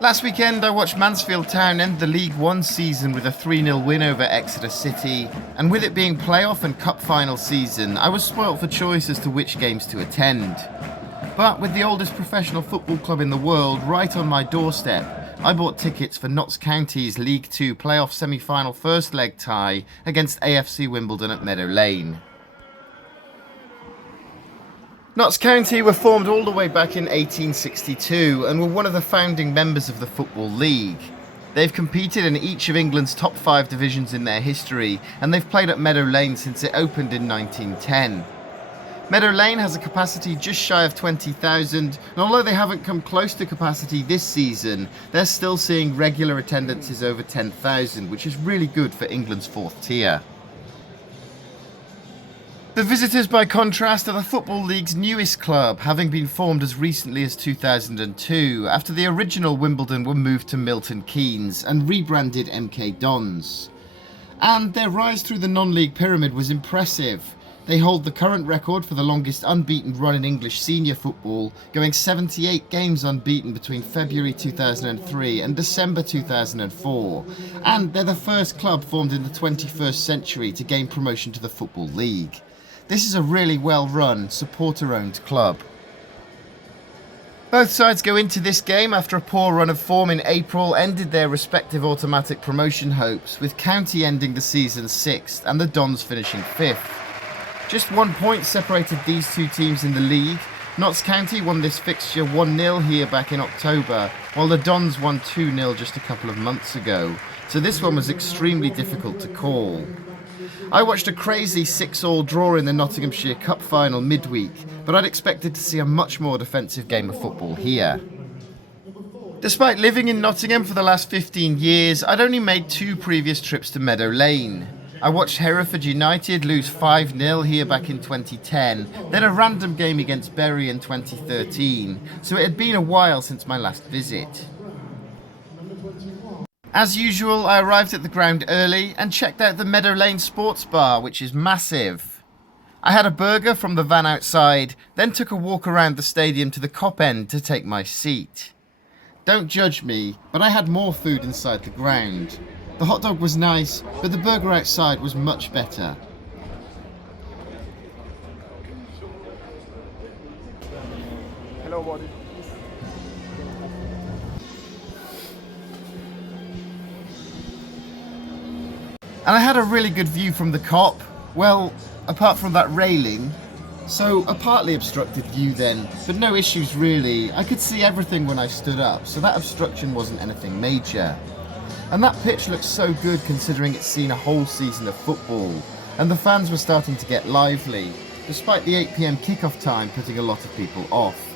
Last weekend I watched Mansfield Town end the League One season with a 3-0 win over Exeter City, and with it being playoff and cup final season, I was spoilt for choice as to which games to attend. But with the oldest professional football club in the world right on my doorstep, I bought tickets for Notts County's League Two playoff semi-final first leg tie against AFC Wimbledon at Meadow Lane. Notts County were formed all the way back in 1862 and were one of the founding members of the Football League. They've competed in each of England's top 5 divisions in their history, and they've played at Meadow Lane since it opened in 1910. Meadow Lane has a capacity just shy of 20,000, and although they haven't come close to capacity this season, they're still seeing regular attendances over 10,000, which is really good for England's 4th tier. The Visitors, by contrast, are the Football League's newest club, having been formed as recently as 2002, after the original Wimbledon were moved to Milton Keynes and rebranded MK Dons. And their rise through the non-league pyramid was impressive. They hold the current record for the longest unbeaten run in English senior football, going 78 games unbeaten between February 2003 and December 2004. And they're the first club formed in the 21st century to gain promotion to the Football League. This is a really well-run, supporter-owned club. Both sides go into this game after a poor run of form in April ended their respective automatic promotion hopes, with County ending the season 6th and the Dons finishing 5th. Just 1 point separated these two teams in the league. Notts County won this fixture 1-0 here back in October, while the Dons won 2-0 just a couple of months ago, so this one was extremely difficult to call. I watched a crazy 6-6 draw in the Nottinghamshire Cup final midweek, but I'd expected to see a much more defensive game of football here. Despite living in Nottingham for the last 15 years, I'd only made 2 previous trips to Meadow Lane. I watched Hereford United lose 5-0 here back in 2010, then a random game against Bury in 2013, so it had been a while since my last visit. As usual, I arrived at the ground early and checked out the Meadow Lane Sports Bar, which is massive. I had a burger from the van outside, then took a walk around the stadium to the Kop end to take my seat. Don't judge me, but I had more food inside the ground. The hot dog was nice, but the burger outside was much better. Hello, buddy. And I had a really good view from the Kop, well, apart from that railing. So a partly obstructed view then, but no issues really. I could see everything when I stood up, so that obstruction wasn't anything major. And that pitch looks so good considering it's seen a whole season of football, and the fans were starting to get lively, despite the 8 PM kickoff time putting a lot of people off.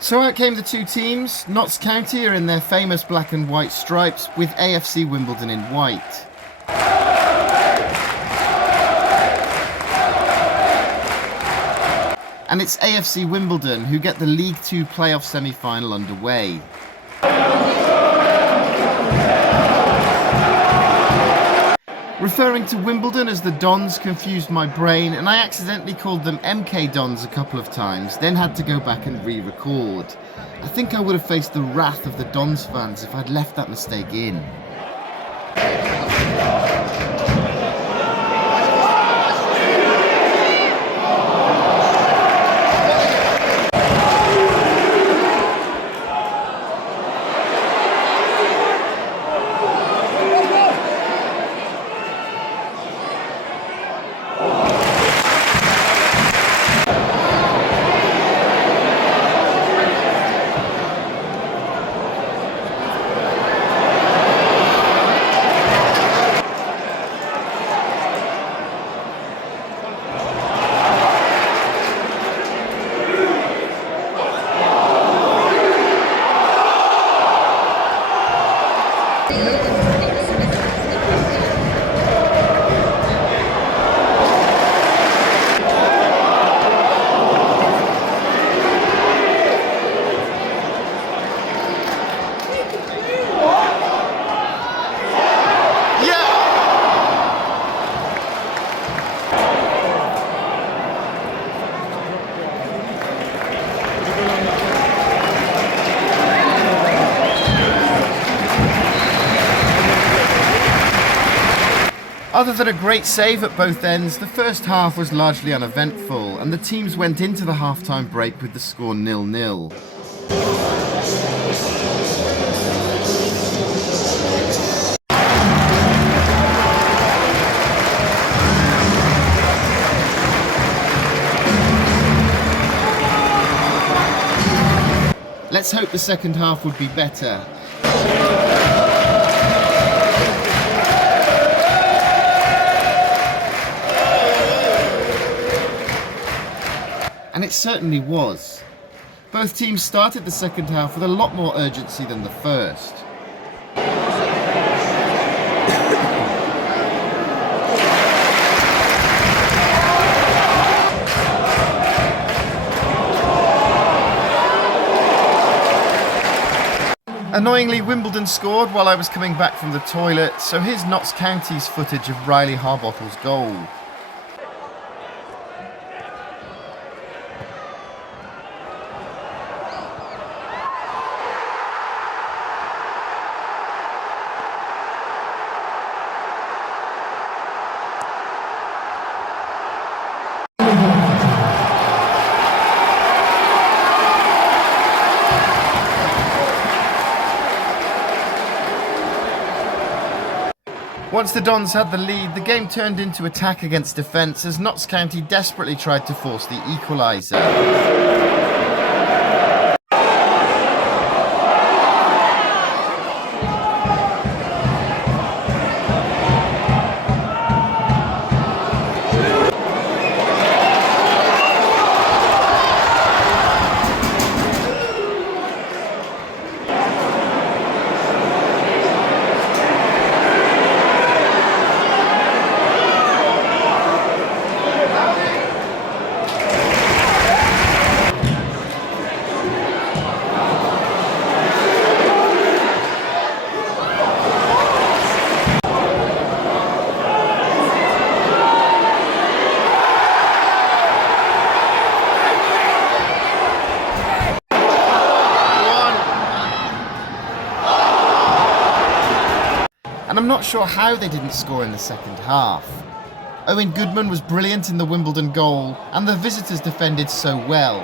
So out came the two teams. Notts County are in their famous black and white stripes, with AFC Wimbledon in white. And it's AFC Wimbledon who get the League Two playoff semi-final underway. Referring to Wimbledon as the Dons confused my brain, and I accidentally called them MK Dons a couple of times, then had to go back and re-record. I think I would have faced the wrath of the Dons fans if I'd left that mistake in. Other than a great save at both ends, the first half was largely uneventful, and the teams went into the half-time break with the score 0-0. Let's hope the second half would be better. And it certainly was. Both teams started the second half with a lot more urgency than the first. Annoyingly, Wimbledon scored while I was coming back from the toilet, so here's Notts County's footage of Riley Harbottle's goal. Once the Dons had the lead, the game turned into attack against defence as Notts County desperately tried to force the equaliser. And I'm not sure how they didn't score in the second half. Owen Goodman was brilliant in the Wimbledon goal, and the visitors defended so well.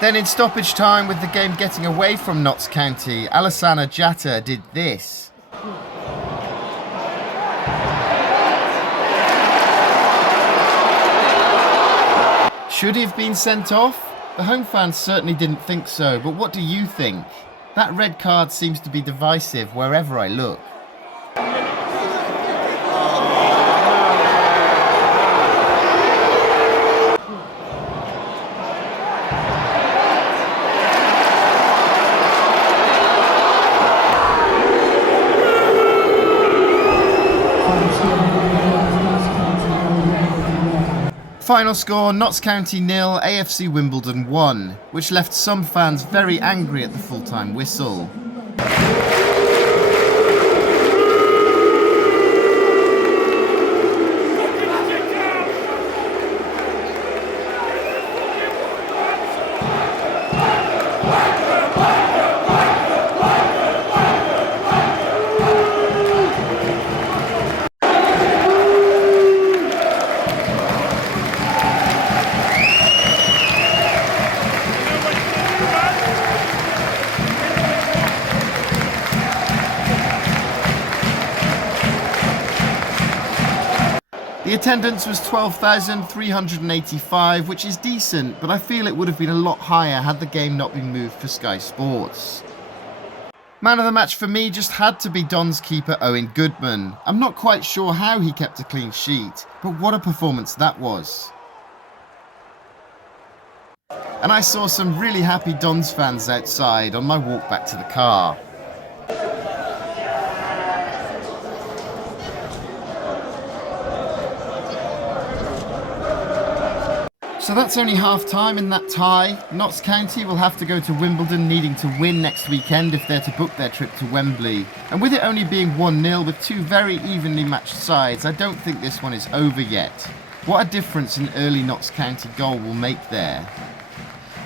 Then in stoppage time, with the game getting away from Notts County, Alassana Jatta did this. Should he have been sent off? The home fans certainly didn't think so, but what do you think? That red card seems to be divisive wherever I look. Final score, Notts County 0, AFC Wimbledon 1, which left some fans very angry at the full-time whistle. The attendance was 12,385, which is decent, but I feel it would have been a lot higher had the game not been moved for Sky Sports. Man of the match for me just had to be DONS keeper Owen Goodman. I'm not quite sure how he kept a clean sheet, but what a performance that was. And I saw some really happy DONS fans outside on my walk back to the car. So that's only half time in that tie. Notts County will have to go to Wimbledon needing to win next weekend if they're to book their trip to Wembley. And with it only being 1-0 with two very evenly matched sides, I don't think this one is over yet. What a difference an early Notts County goal will make there.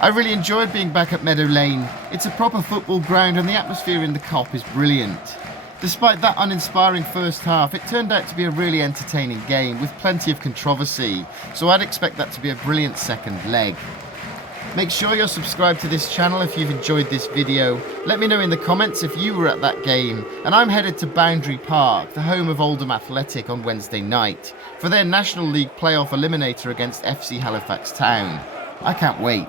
I really enjoyed being back at Meadow Lane. It's a proper football ground and the atmosphere in the Kop is brilliant. Despite that uninspiring first half, it turned out to be a really entertaining game with plenty of controversy, so I'd expect that to be a brilliant second leg. Make sure you're subscribed to this channel if you've enjoyed this video. Let me know in the comments if you were at that game, and I'm headed to Boundary Park, the home of Oldham Athletic, on Wednesday night, for their National League playoff eliminator against FC Halifax Town. I can't wait.